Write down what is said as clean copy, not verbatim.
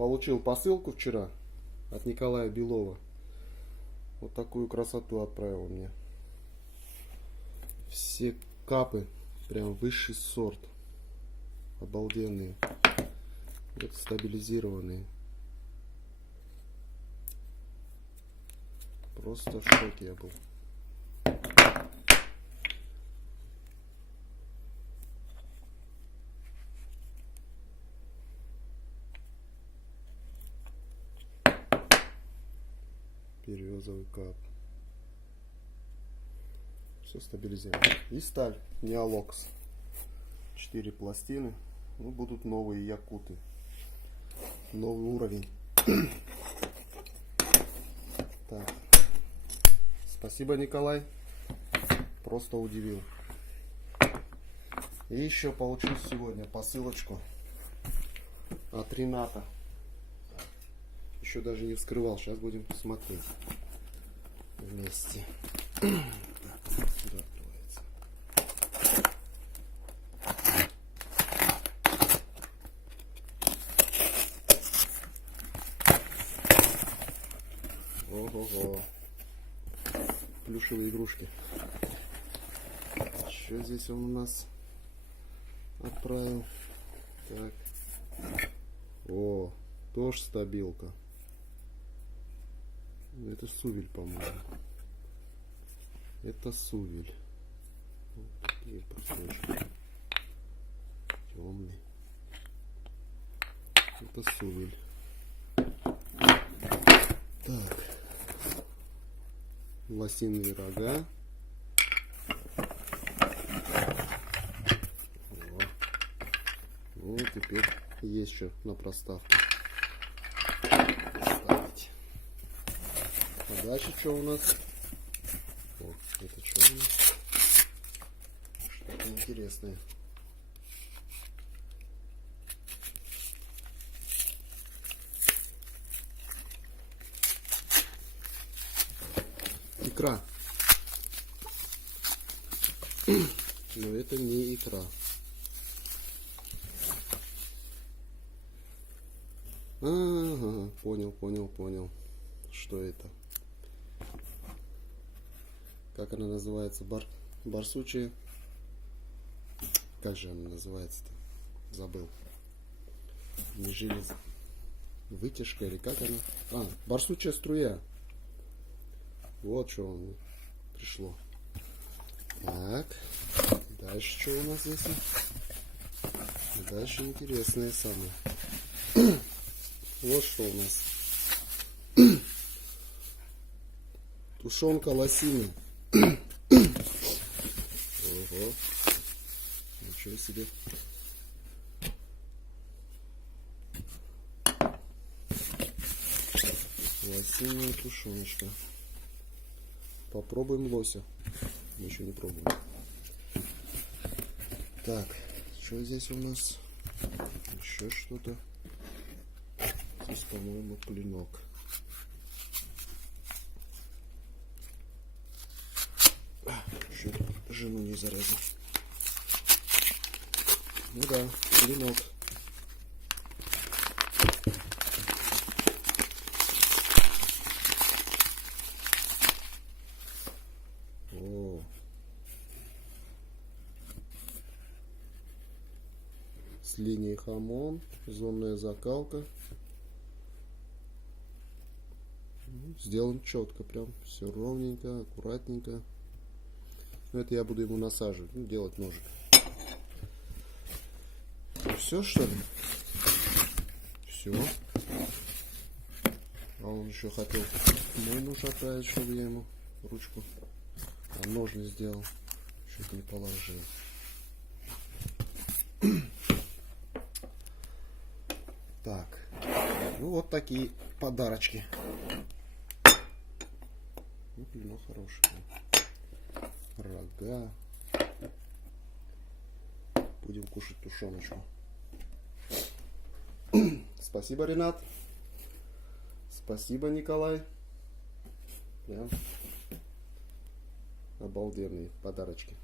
Получил посылку вчера от Николая Белова. Вот такую красоту отправил мне. Все капы прям высший сорт. Обалденные. Это стабилизированные. Просто в шоке я был. Березовый кап. Все стабилизировано. И сталь Неолокс. 4 пластины. Ну, будут новые якуты. Новый уровень. Так. Спасибо, Николай. Просто удивил. И еще получил сегодня посылочку от Рената. Еще даже не вскрывал. Сейчас будем смотреть вместе. Так, сюда открывается. Ого-го. Плюшевые игрушки. Что здесь он у нас отправил? Так. О, тоже стабилка. Это сувель, по-моему. Это сувель. Вот такие просрочки. Темный. Это сувель. Так. Лосиные рога. О. Ну, теперь есть что на проставку. Ставить. А дальше что у нас? О, это что у нас? Что-то интересное. Икра. Но это не икра. Ага, понял. Что это? Как она называется? Барсучья. Как же она называется-то? Забыл. Не железо. Вытяжка или как она? А, барсучья струя. Вот что он пришло. Так. Дальше что у нас здесь? Дальше интересное самое. Вот что у нас. Тушенка лосины. Ого. Ничего себе. Лосиная тушеночка. Попробуем лося. Мы еще не пробуем. Так, что здесь у нас? Еще что-то. Здесь, по-моему, клинок. Еще жену не заразил. Ну да, клинок. О. С линией хамон, зонная закалка. Сделан четко, прям все ровненько, аккуратненько. Это я буду ему насаживать, ну, делать ножик. Все, что ли? Все. А он еще хотел мой нож отправить, чтобы я ему ручку, а ножны сделал. Чуть не положил. Так. Ну вот такие подарочки. Ну, клинок хороший. Рога. Будем кушать тушеночку. Спасибо, Ренат. Спасибо, Николай. Прям обалденные подарочки.